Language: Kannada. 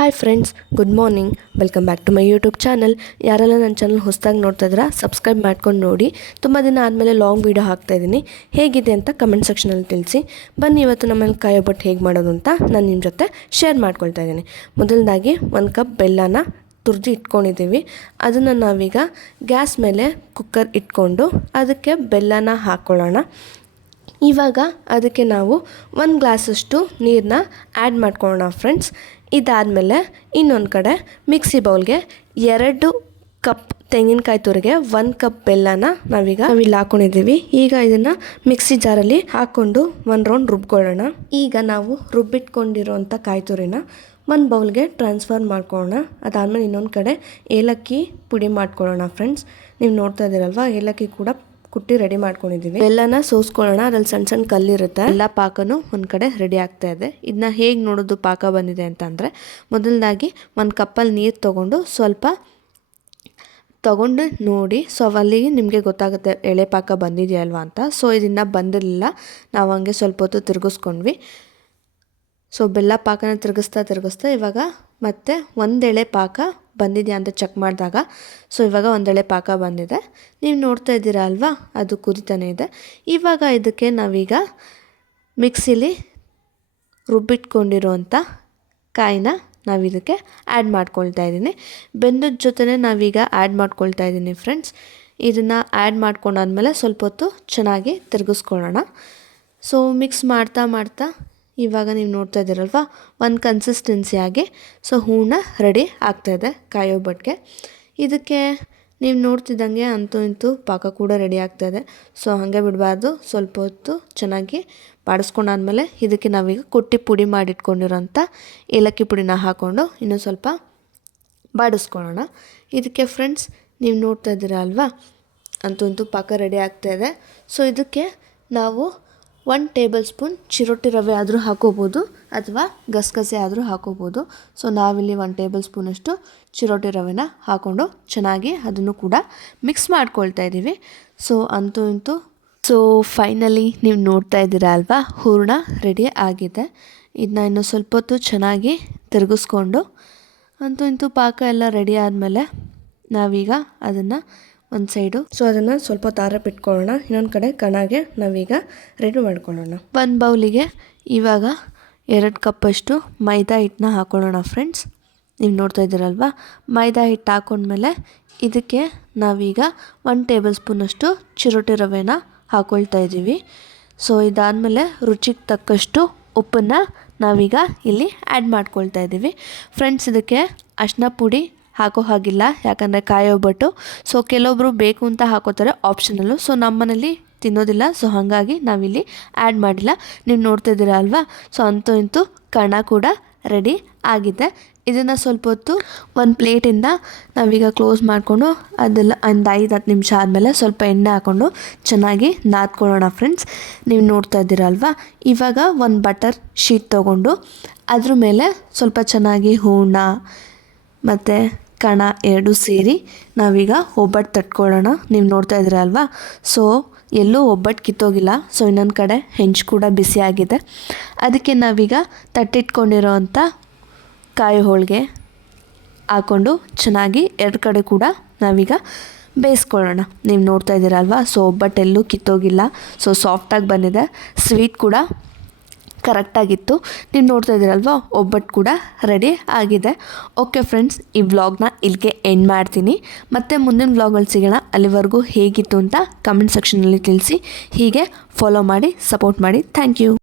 Hi friends, good morning. Welcome back to my YouTube channel. ಯಾರೆಲ್ಲ ನನ್ನ ಚಾನಲ್ ಹೊಸದಾಗಿ ನೋಡ್ತಾ ಇದ್ದೀರಾ ಸಬ್ಸ್ಕ್ರೈಬ್ ಮಾಡ್ಕೊಂಡು ನೋಡಿ. ತುಂಬ ದಿನ ಆದಮೇಲೆ ಲಾಂಗ್ ವೀಡಿಯೋ ಹಾಕ್ತಾಯಿದ್ದೀನಿ. ಹೇಗಿದೆ ಅಂತ ಕಮೆಂಟ್ ಸೆಕ್ಷನಲ್ಲಿ ತಿಳಿಸಿ. ಬನ್ನಿ ಇವತ್ತು ನಮ್ಮಲ್ಲಿ ಕಾಯಿ ಒಬ್ಬಟ್ಟು ಹೇಗೆ ಮಾಡೋದು ಅಂತ ನಾನು ನಿಮ್ಮ ಜೊತೆ ಶೇರ್ ಮಾಡ್ಕೊಳ್ತಾ ಇದ್ದೀನಿ. ಮೊದಲದಾಗಿ 1 ಕಪ್ ಬೆಲ್ಲನ ತುರಿದು ಇಟ್ಕೊಂಡಿದ್ದೀವಿ. ಅದನ್ನು ನಾವೀಗ ಗ್ಯಾಸ್ ಮೇಲೆ ಕುಕ್ಕರ್ ಇಟ್ಕೊಂಡು ಅದಕ್ಕೆ ಬೆಲ್ಲನ ಹಾಕ್ಕೊಳ್ಳೋಣ. ಇವಾಗ ಅದಕ್ಕೆ ನಾವು 1 ಗ್ಲಾಸಷ್ಟು ನೀರನ್ನ ಆ್ಯಡ್ ಮಾಡ್ಕೊಳ್ಳೋಣ ಫ್ರೆಂಡ್ಸ್. ಇದಾದಮೇಲೆ ಇನ್ನೊಂದು ಕಡೆ ಮಿಕ್ಸಿ ಬೌಲ್ಗೆ 2 ಕಪ್ ತೆಂಗಿನಕಾಯಿ ತುರಿಗೆ 1 ಕಪ್ ಬೆಲ್ಲನ ನಾವಿಲ್ಲಿ ಹಾಕ್ಕೊಂಡಿದ್ದೀವಿ. ಈಗ ಇದನ್ನು ಮಿಕ್ಸಿ ಜಾರಲ್ಲಿ ಹಾಕ್ಕೊಂಡು 1 ರೌಂಡ್ ರುಬ್ಕೊಳ್ಳೋಣ. ಈಗ ನಾವು ರುಬ್ಬಿಟ್ಕೊಂಡಿರೋಂಥ ಕಾಯಿ ತುರಿನ 1 ಬೌಲ್ಗೆ ಟ್ರಾನ್ಸ್ಫರ್ ಮಾಡ್ಕೊಳ್ಳೋಣ. ಅದಾದಮೇಲೆ ಇನ್ನೊಂದು ಕಡೆ ಏಲಕ್ಕಿ ಪುಡಿ ಮಾಡ್ಕೊಳ್ಳೋಣ ಫ್ರೆಂಡ್ಸ್. ನೀವು ನೋಡ್ತಾ ಇದ್ದೀರಲ್ವ, ಏಲಕ್ಕಿ ಕೂಡ ಕುಟ್ಟಿ ರೆಡಿ ಮಾಡ್ಕೊಂಡಿದ್ದೀವಿ. ಬೆಲ್ಲನ ಸೋಸ್ಕೊಳ್ಳೋಣ. ಅದ್ರಲ್ಲಿ ಸಣ್ಣ ಸಣ್ಣ ಕಲ್ಲಿರುತ್ತೆ. ಎಲ್ಲ ಪಾಕನೂ ಒಂದು ಕಡೆ ರೆಡಿ ಆಗ್ತಾ ಇದೆ. ಇದನ್ನ ಹೇಗೆ ನೋಡೋದು ಪಾಕ ಬಂದಿದೆ ಅಂತಂದರೆ, ಮೊದಲದಾಗಿ 1 ಕಪ್ಪಲ್ಲಿ ನೀರು ತಗೊಂಡು ನೋಡಿ. ಸೊ ಅಲ್ಲಿಗೆ ನಿಮಗೆ ಗೊತ್ತಾಗುತ್ತೆ ಎಳೆ ಪಾಕ ಬಂದಿದೆಯಲ್ವಾ ಅಂತ. ಸೊ ಇದನ್ನು ಬಂದಿರಲಿಲ್ಲ, ನಾವು ಹಂಗೆ ಸ್ವಲ್ಪ ಹೊತ್ತು ತಿರುಗಿಸ್ಕೊಂಡ್ವಿ. ಸೊ ಬೆಲ್ಲ ಪಾಕನ ತಿರುಗಿಸ್ತಾ ಇವಾಗ ಮತ್ತೆ 1 ಎಳೆ ಪಾಕ ಬಂದಿದೆಯಾ ಅಂತ ಚೆಕ್ ಮಾಡಿದಾಗ, ಸೊ ಇವಾಗ 1 ಎಳೆ ಪಾಕ ಬಂದಿದೆ. ನೀವು ನೋಡ್ತಾ ಇದ್ದೀರಾ ಅಲ್ವಾ, ಅದು ಕುದಿತಾನೆ ಇದೆ. ಇವಾಗ ಇದಕ್ಕೆ ನಾವೀಗ ಮಿಕ್ಸಿಲಿ ರುಬ್ಬಿಟ್ಕೊಂಡಿರೋಂಥ ಕಾಯಿನ ನಾವಿದಕ್ಕೆ ಆ್ಯಡ್ ಮಾಡ್ಕೊಳ್ತಾ ಇದ್ದೀನಿ. ಬೆಂದದ ಜೊತೆ ನಾವೀಗ ಆ್ಯಡ್ ಮಾಡ್ಕೊಳ್ತಾ ಇದ್ದೀನಿ ಫ್ರೆಂಡ್ಸ್. ಇದನ್ನು ಆ್ಯಡ್ ಮಾಡ್ಕೊಂಡಾದ್ಮೇಲೆ ಸ್ವಲ್ಪ ಹೊತ್ತು ಚೆನ್ನಾಗಿ ತಿರುಗಿಸ್ಕೊಳ್ಳೋಣ. ಸೊ ಮಿಕ್ಸ್ ಮಾಡ್ತಾ ಇವಾಗ ನೀವು ನೋಡ್ತಾ ಇದ್ದೀರಲ್ವ, ಒಂದು ಕನ್ಸಿಸ್ಟೆನ್ಸಿಯಾಗಿ ಸೊ ಹೂರ್ಣ ರೆಡಿ ಆಗ್ತಾಯಿದೆ ಕಾಯಿ ಒಬ್ಬಟ್ಟಿಗೆ. ಇದಕ್ಕೆ ನೀವು ನೋಡ್ತಿದ್ದಂಗೆ ಅಂತೂ ಇಂತೂ ಪಾಕ ಕೂಡ ರೆಡಿ ಆಗ್ತಾಯಿದೆ. ಸೊ ಹಾಗೆ ಬಿಡಬಾರ್ದು, ಸ್ವಲ್ಪ ಹೊತ್ತು ಚೆನ್ನಾಗಿ ಬಾಡಿಸ್ಕೊಂಡಾದ್ಮೇಲೆ ಇದಕ್ಕೆ ನಾವೀಗ ಕುಟ್ಟಿ ಪುಡಿ ಮಾಡಿಟ್ಕೊಂಡಿರೋಂಥ ಏಲಕ್ಕಿ ಪುಡಿನ ಹಾಕ್ಕೊಂಡು ಇನ್ನೂ ಸ್ವಲ್ಪ ಬಾಡಿಸ್ಕೊಳ್ಳೋಣ. ಇದಕ್ಕೆ ಫ್ರೆಂಡ್ಸ್ ನೀವು ನೋಡ್ತಾ ಇದ್ದೀರಾ ಅಲ್ವಾ, ಅಂತೂ ಇಂತೂ ಪಾಕ ರೆಡಿ ಆಗ್ತಾಯಿದೆ. ಸೊ ಇದಕ್ಕೆ ನಾವು 1 ಟೇಬಲ್ ಸ್ಪೂನ್ ಚಿರೋಟಿ ರವೆ ಆದರೂ ಹಾಕೋಬೋದು ಅಥವಾ ಗಸಗಸೆ ಆದರೂ ಹಾಕೋಬೋದು. ಸೊ ನಾವಿಲ್ಲಿ 1 ಟೇಬಲ್ ಸ್ಪೂನಷ್ಟು ಚಿರೋಟಿ ರವೆನ ಹಾಕ್ಕೊಂಡು ಚೆನ್ನಾಗಿ ಅದನ್ನು ಕೂಡ ಮಿಕ್ಸ್ ಮಾಡ್ಕೊಳ್ತಾ ಇದ್ದೀವಿ. ಸೊ ಅಂತೂ ಇಂತೂ ಸೊ ಫೈನಲಿ ನೀವು ನೋಡ್ತಾ ಇದ್ದೀರಾ ಅಲ್ವಾ, ಹೂರ್ಣ ರೆಡಿ ಆಗಿದೆ. ಇದನ್ನ ಇನ್ನೂ ಸ್ವಲ್ಪ ಹೊತ್ತು ಚೆನ್ನಾಗಿ ತಿರುಗಿಸ್ಕೊಂಡು ಅಂತೂ ಇಂತೂ ಪಾಕ ಎಲ್ಲ ರೆಡಿ ಆದಮೇಲೆ ನಾವೀಗ ಅದನ್ನು ಒಂದು ಸೈಡು ಅದನ್ನು ಸ್ವಲ್ಪ ಬಿಟ್ಕೊಳ್ಳೋಣ. ಇನ್ನೊಂದು ಕಡೆ ಕಣಾಗೆ ನಾವೀಗ ರೆಡಿ ಮಾಡ್ಕೊಳ್ಳೋಣ. 1 ಬೌಲಿಗೆ ಇವಾಗ 2 ಕಪ್ಪಷ್ಟು ಮೈದಾ ಹಿಟ್ಟನ್ನ ಹಾಕ್ಕೊಳ್ಳೋಣ ಫ್ರೆಂಡ್ಸ್. ನೀವು ನೋಡ್ತಾ ಇದ್ದೀರಲ್ವ, ಮೈದಾ ಹಿಟ್ಟು ಹಾಕೊಂಡ್ಮೇಲೆ ಇದಕ್ಕೆ ನಾವೀಗ 1 ಟೇಬಲ್ ಸ್ಪೂನಷ್ಟು ಚಿರೋಟಿ ರವೆನ ಹಾಕ್ಕೊಳ್ತಾ ಇದ್ದೀವಿ. ಸೊ ಇದಾದಮೇಲೆ ರುಚಿಗೆ ತಕ್ಕಷ್ಟು ಉಪ್ಪನ್ನು ನಾವೀಗ ಇಲ್ಲಿ ಆ್ಯಡ್ ಮಾಡ್ಕೊಳ್ತಾ ಇದ್ದೀವಿ ಫ್ರೆಂಡ್ಸ್. ಇದಕ್ಕೆ ಅರಿಶಿನ ಪುಡಿ ಹಾಕೋ ಹಾಗಿಲ್ಲ, ಯಾಕಂದರೆ ಕಾಯಿ ಒಬ್ಬಟ್ಟು. ಸೊ ಕೆಲವೊಬ್ಬರು ಬೇಕು ಅಂತ ಹಾಕೋತಾರೆ, ಆಪ್ಷನಲ್ಲು. ಸೊ ನಮ್ಮನೇಲಿ ತಿನ್ನೋದಿಲ್ಲ, ಸೊ ಹಾಗಾಗಿ ನಾವಿಲ್ಲಿ ಆ್ಯಡ್ ಮಾಡಿಲ್ಲ. ನೀವು ನೋಡ್ತಾ ಇದ್ದೀರಾ ಅಲ್ವಾ, ಸೊ ಅಂತೂ ಇಂತೂ ಕಣ ಕೂಡ ರೆಡಿ ಆಗಿದೆ. ಇದನ್ನು ಸ್ವಲ್ಪ ಹೊತ್ತು ಒಂದು ಪ್ಲೇಟಿಂದ ನಾವೀಗ ಕ್ಲೋಸ್ ಮಾಡಿಕೊಂಡು ಅದೆಲ್ಲ ಒಂದು 5-10 ನಿಮಿಷ ಆದಮೇಲೆ ಸ್ವಲ್ಪ ಎಣ್ಣೆ ಹಾಕ್ಕೊಂಡು ಚೆನ್ನಾಗಿ ನಾದ್ಕೊಳ್ಳೋಣ ಫ್ರೆಂಡ್ಸ್. ನೀವು ನೋಡ್ತಾ ಇದ್ದೀರಾ ಅಲ್ವಾ, ಇವಾಗ ಒಂದು ಬಟರ್ ಶೀಟ್ ತೊಗೊಂಡು ಅದ್ರ ಮೇಲೆ ಸ್ವಲ್ಪ ಚೆನ್ನಾಗಿ ಹೂರ್ಣ ಮತ್ತು ಕಣ 2 ಸೇರಿ ನಾವೀಗ ಒಬ್ಬಟ್ಟು ತಟ್ಕೊಳ್ಳೋಣ. ನೀವು ನೋಡ್ತಾ ಇದ್ದೀರಾ ಅಲ್ವಾ, ಸೊ ಎಲ್ಲೂ ಒಬ್ಬಟ್ಟು ಕಿತ್ತೋಗಿಲ್ಲ. ಸೊ ಇನ್ನೊಂದು ಕಡೆ ಹೆಂಚು ಕೂಡ ಬಿಸಿಯಾಗಿದೆ. ಅದಕ್ಕೆ ನಾವೀಗ ತಟ್ಟಿಟ್ಕೊಂಡಿರೋ ಅಂಥ ಕಾಯಿ ಹೋಳಿಗೆ ಹಾಕ್ಕೊಂಡು ಚೆನ್ನಾಗಿ 2 ಕಡೆ ಕೂಡ ನಾವೀಗ ಬೇಯಿಸ್ಕೊಳ್ಳೋಣ. ನೀವು ನೋಡ್ತಾ ಇದ್ದೀರಾ ಅಲ್ವಾ, ಸೊ ಒಬ್ಬಟ್ಟು ಎಲ್ಲೂ ಕಿತ್ತೋಗಿಲ್ಲ. ಸೊ ಸಾಫ್ಟಾಗಿ ಬಂದಿದೆ, ಸ್ವೀಟ್ ಕೂಡ ಕರೆಕ್ಟಾಗಿತ್ತು. ನೀವು ನೋಡ್ತಾ ಇದ್ದೀರಲ್ವ, ಒಬ್ಬಟ್ಟು ಕೂಡ ರೆಡಿ ಆಗಿದೆ. ಓಕೆ ಫ್ರೆಂಡ್ಸ್, ಈ ವ್ಲಾಗ್ನ ಇಲ್ಲಿಗೆ ಎಂಡ್ ಮಾಡ್ತೀನಿ. ಮತ್ತೆ ಮುಂದಿನ ವ್ಲಾಗಲ್ಲಿ ಸಿಗೋಣ. ಅಲ್ಲಿವರೆಗೂ ಹೇಗಿತ್ತು ಅಂತ ಕಮೆಂಟ್ ಸೆಕ್ಷನಲ್ಲಿ ತಿಳಿಸಿ. ಹೀಗೆ ಫಾಲೋ ಮಾಡಿ, ಸಪೋರ್ಟ್ ಮಾಡಿ. Thank you.